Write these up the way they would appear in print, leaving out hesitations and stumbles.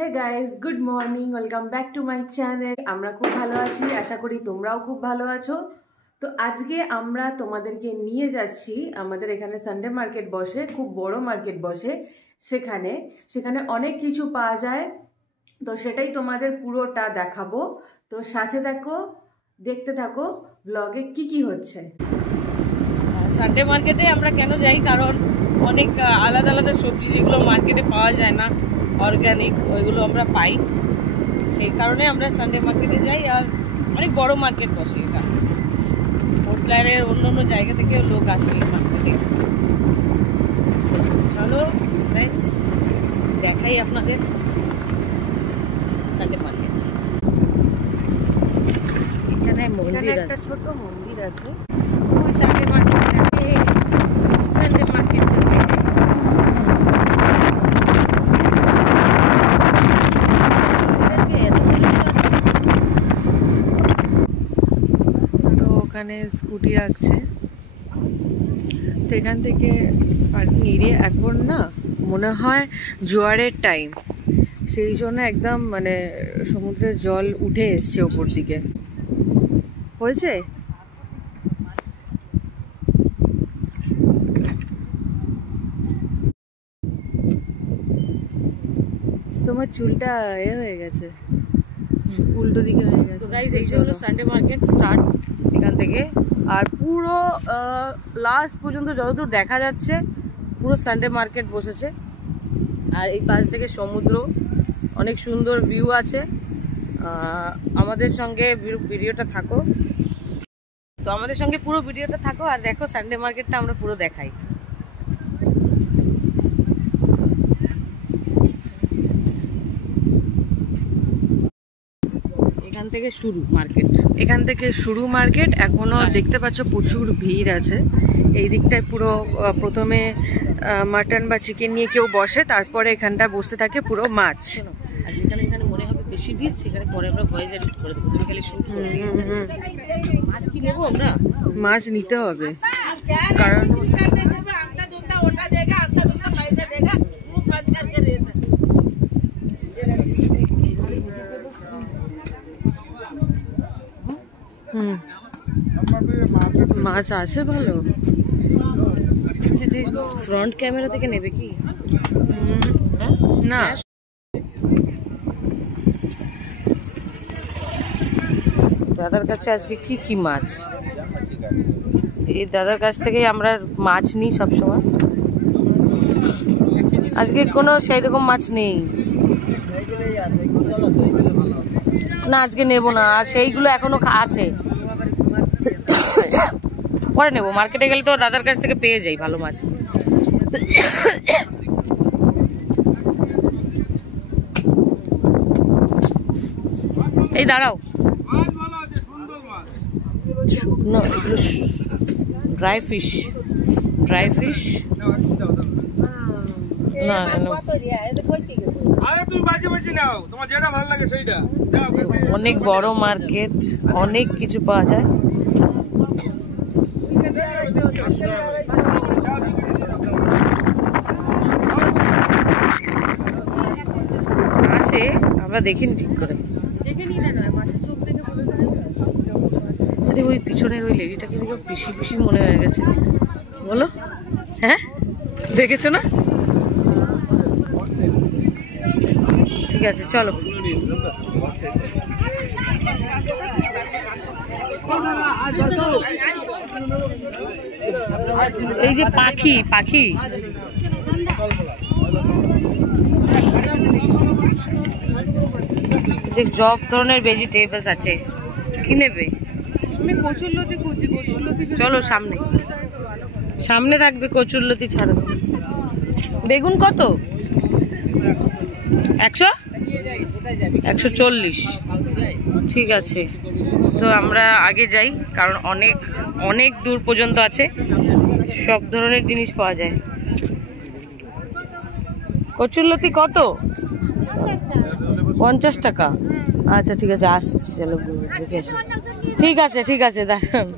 Hey guys, good morning, welcome back to my channel. আমরা খুব ভালো আছি, আশা করি তোমরাও খুব ভালো আছো। তো আজকে আমরা তোমাদেরকে নিয়ে যাচ্ছি, আমাদের এখানে সানডে মার্কেট বসে, খুব বড় মার্কেট বসে, সেখানে অনেক কিছু পাওয়া যায়। তো সেটাই তোমাদের পুরোটা দেখাবো। তো সাথে থাকো, দেখতে থাকো ব্লগে কি কি হচ্ছে। সানডে মার্কেটে আমরা কেন যাই, কারণ অনেক আলাদা আলাদা সবজি যেগুলো মার্কেটে পাওয়া যায় না, অর্গানিক, ওইগুলো আমরা পাই। সেই কারণে আমরা সানডে মার্কেটে যাই। আর অনেক বড় মার্কেট বসে এটা, পোর্টল্যান্ডের অন্য অন্য জায়গা থেকেও লোক আসে এই মার্কেটে। চলো ফ্রেন্ডস, দেখাই আপনাদের সানডে মার্কেট। এখানে মন্দির আছে, একটা ছোট মন্দির আছে। ওই সানডে মার্কেট থাকে, সানডে মার্কেট চলতে। তো ওখানে স্কুটি রাখছে, তো এখান থেকে পার্কিং এরিয়া। এখন না মনে হয় জোয়ারের টাইম, সেই জন্য একদম মানে সমুদ্রের জল উঠে এসছে ওপর দিকে। হয়েছে তোমার চুলটা হয়ে গেছে, উল্টো দিকে হয়ে গেছে। গাইস, এইটা হলো সানডে মার্কেট স্টার্ট এখান থেকে, আর পুরো লাস্ট পর্যন্ত যতদূর দেখা যাচ্ছে পুরো সানডে মার্কেট বসেছে। আর এই পাশ থেকে সমুদ্র, অনেক সুন্দর ভিউ আছে। আমাদের সঙ্গে ভিডিওটা থাকো, তো আমাদের সঙ্গে পুরো ভিডিওটা থাকো আর দেখো সানডে মার্কেটটা আমরা পুরো দেখাই। এখান থেকে শুরু মার্কেট। এখনো দেখতে পাচ্ছ প্রচুর ভিড় আছে এই দিকটায়। পুরো প্রথমে মাটন বা চিকেন নিয়ে কেউ বসে, তারপরে এখানটা বসতে থাকে পুরো মাছ। আর যেখানে মনে হবে বেশি ভিড়, সেখানে পরে আমরা ভয়েস এডিট করে দেবো, তুমি খালি শুট করো। মাছ কি নেবো আমরা? মাছ নিতে হবে, কারণ মাছ আছে ভালো। ফ্রন্ট ক্যামেরা থেকে নেবে কি না? দাদার কাছে আজকে কি কি মাছ, এই দাদার কাছ থেকেই আমরা মাছ নিই সবসময়। আজকে কোনো সেই রকম মাছ নেই না, আজকে নেবো না। আর সেইগুলো এখনো আছে, পরে নেবো। মার্কেটে গেলে তো দাদার কাছ থেকে পেয়ে যাই ভালো মাছ। এই দাঁড়াও, শুকনো এগুলো ড্রাই ফিশ না, অনেক বড় মার্কেট, অনেক কিছু পাওয়া যায়। আছে, আমরা দেখিনি ঠিক করে। আরে ওই পিছনের ওই লেডিটাকে দেখে পিসি মনে হয়ে গেছে, বলো? হ্যাঁ, দেখেছো না? ঠিক আছে, চলো। এই যে পাখি যে সব ধরনের ভেজিটেবলস আছে, কি নেবে? আমি কচুরলতি খুঁজি, চলো সামনে থাকবে কচুরলতি ছাড়ো। বেগুন কত? 140। ঠিক আছে, তো আমরা আগে যাই, কারণ অনেক দূর পর্যন্ত আছে, সব ধরনের জিনিস পাওয়া যায়। কচুরলতি কত? 50 টাকা। আচ্ছা ঠিক আছে, আসছি, চলো দেখে আসি। ঠিক আছে দাঁড়ান।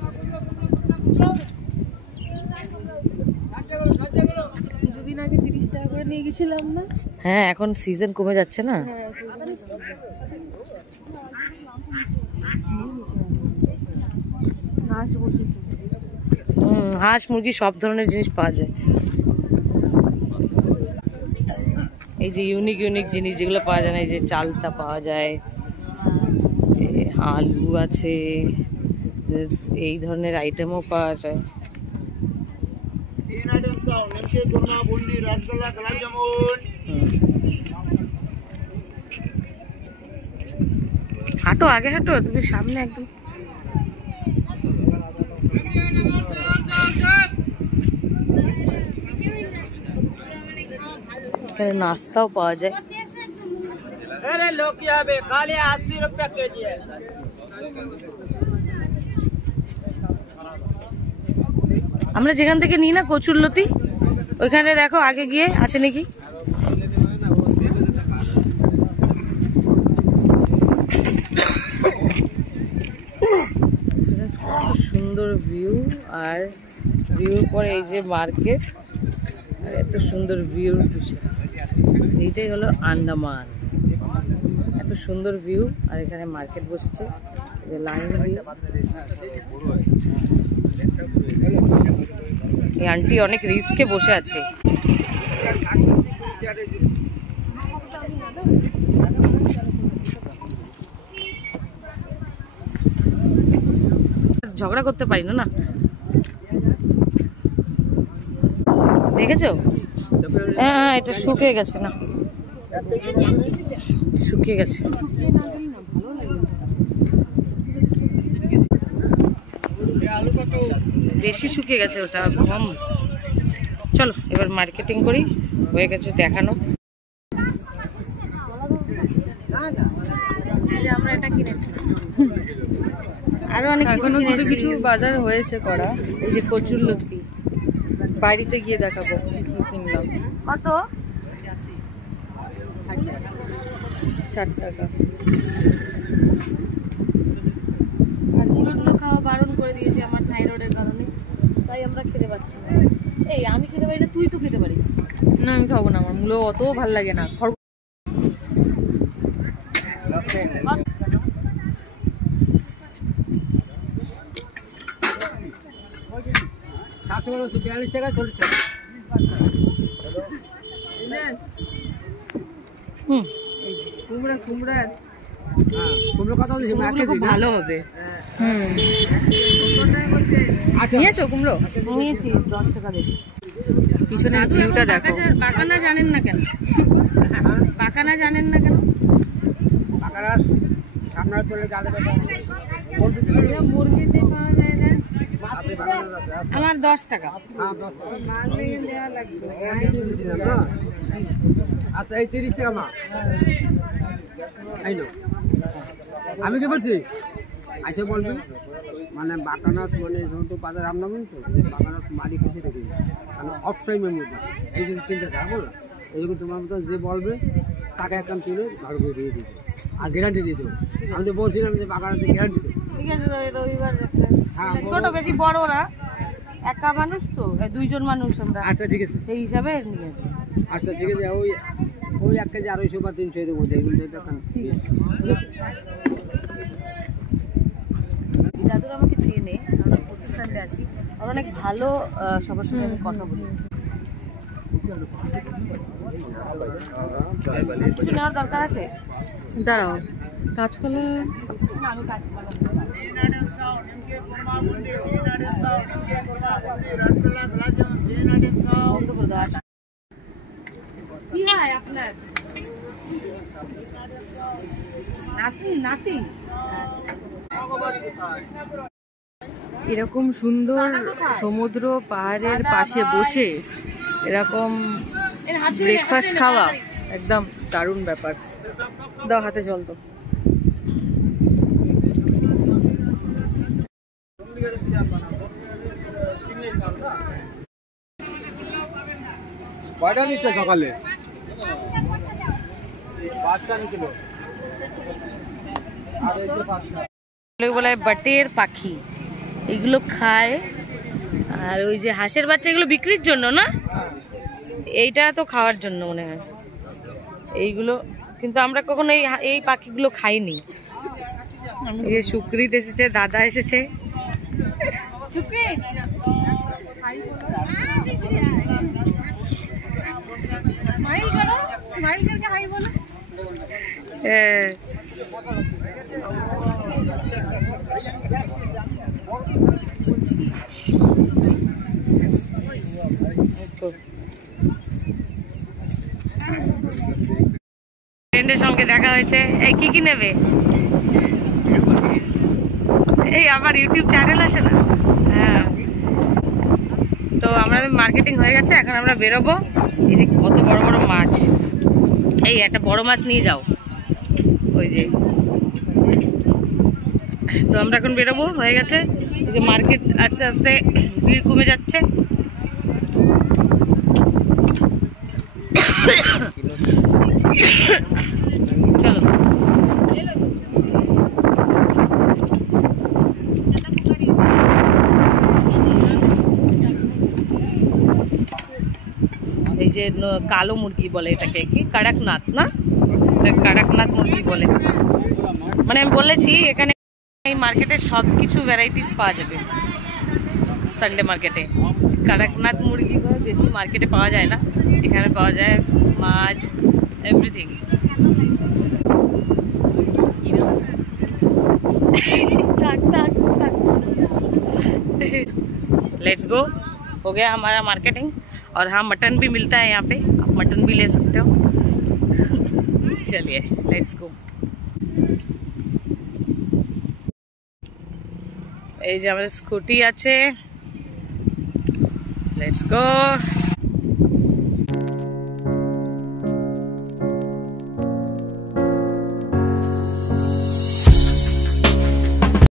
কিছুদিন আগে 30 টাকা করে নিয়ে গেছিলাম না? হ্যাঁ এখন সিজন কমে যাচ্ছে না। হাঁস মুরগি সব ধরনের জিনিস পাওয়া যায়। এই যে ইউনিক ইউনিক জিনিস যেগুলো পাওয়া যায় না, এই যে চালতা পাওয়া যায়, আলু আছে, এই ধরনের আইটেমও পাওয়া যায়। হাঁটো, আগে হাঁটো, তুমি সামনে একদম। এখানে নাস্তাও পাওয়া যায়। আমরা যেখান থেকে নিই না কচুরলতি, ওইখানে দেখো আগে গিয়ে আছে নাকি। সুন্দর ভিউ, আর ভিউর পরে এই যে মার্কেট, আর এত সুন্দর ভিউ। এইটাই হলো আন্দামান, এত সুন্দর ভিউ, আর এখানে মার্কেট বসেছে, লাইন ভিউ। এই আন্টি অনেক রিস্কে বসে আছে। ঝগড়া করতে পারি না, দেখেছো? হ্যাঁ এটা শুকিয়ে গেছে, না শুকিয়ে গেছে। বেশি শুকিয়ে গেছে, ওটা কম। চলো এবার মার্কেটিং করি, হয়ে গেছে দেখানো। আমরা এটা কিনেছি, আরো অনেক কিছু কিছু বাজার হয়েছে করা। এই যে কচুরলতি বাড়িতে গিয়ে দেখাবো কিনলাম। কত? 60 টাকা। আর মুড়গুলো খাওয়া বারণ করে দিয়েছে আমার থাইরয়েডের কারণে, তাই আমরা খেতে পারছি না। এই আমি খেতে পারি না, তুই তো খেতে পারিস। না আমি খাবো না, আমার মূলো অত ভালো লাগে না। ভালো হবে। নিয়েছো কুমড়ো? নিয়েছি, 10 টাকা দেবে। পিছনের ভিউটা দেখো। বাকানা জানেন না কেন? বাকানা জানেন না কেন? আমার 10 টাকা। আচ্ছা এই 30 টাকা মা। আমি কি বলছি, আইসে বলবি মানে বাকানাস মানে যেহেতু বাজার আমনাবেন তো বাকানাস মালিক এসে রেখে মানে অফ টাইমের মধ্যে এই যদি চিন্তা থাকে বলো, এইরকম তোমার মতো যে বলবে টাকা অ্যাকাউন্ট তুলে ঘর করে দিয়ে দিবে আর গ্যারান্টি দিয়ে দেবো। আমি তো বলছিলাম যে বাকানাসে গ্যারান্টি দেবো। ঠিক আছে, রবিবার ছোট বেশি বড় না, একা মানুষ তো, 2 জন মানুষ আমরা। আচ্ছা ঠিক আছে, সেই হিসাবে নিয়ে আসবো। আচ্ছা ঠিক আছে, ওই 1 কেজি 250 বা 300 এর মধ্যে দাদুর আমাকে চেনে, আমরা প্রতি সানডে আসি, আর অনেক ভালো সবার সঙ্গে আমি কথা বলি। কিছু নেওয়ার দরকার আছে? দাঁড়াও, কাঁচকলা। আমি কাঁচকলা কি হয় আপনার নাতি? এরকম সুন্দর সমুদ্র পাহাড়ের পাশে বসে এরকম ব্রেকফাস্ট খাওয়া একদম দারুণ ব্যাপার। দাও হাতে জল তো। কয়টা নিচ্ছে সকালে? 5টা নিছিল। আর এই যে 5টা বলে বাটের পাখি, এগুলো খায়। আর ওই যে হাঁসের বাচ্চা, এগুলো বিক্রির জন্য না, এইটা তো খাওয়ার জন্য মনে হয়। এইগুলো কিন্তু আমরা কখনো এই পাখিগুলো খাইনি। এই সুকৃত এসেছে, দাদা এসেছে। ফ্রেন্ডের সঙ্গে দেখা হয়েছে। এই কি নেবে? এই আমার ইউটিউব চ্যানেল আছে না? হ্যাঁ। তো আমাদের মার্কেটিং হয়ে গেছে, এখন আমরা বেরোবো। এই যে কত বড় বড় মাছ, এই একটা বড় মাছ নিয়ে যাও ওই যে। তো আমরা এখন বেরোবো, হয়ে গেছে। এই যে মার্কেট আস্তে আস্তে ভিড় কমে যাচ্ছে। চলো এই যে কালো মুরগি বলে এটাকে, কি কাড়াকনাথ না? কাড়াকনাথ মুরগি বলে। মানে আমি বলেছি এখানে এই মার্কেটে সব কিছু ভ্যারাইটিস পাওয়া যাবে সানডে মার্কেটে। কাড়াকনাথ মুরগি বেশি মার্কেটে পাওয়া যায় না, এখানে পাওয়া যায় মাছ, এভরিথিং। लेट्स गो, हो गया हमारा मार्केटिंग। और हाँ, मटन भी मिलता है यहाँ पे, आप मटन भी ले सकते हो। चलिए लेट्स गो। এই যে আমাদের স্কুটি আছে, লেটস গো।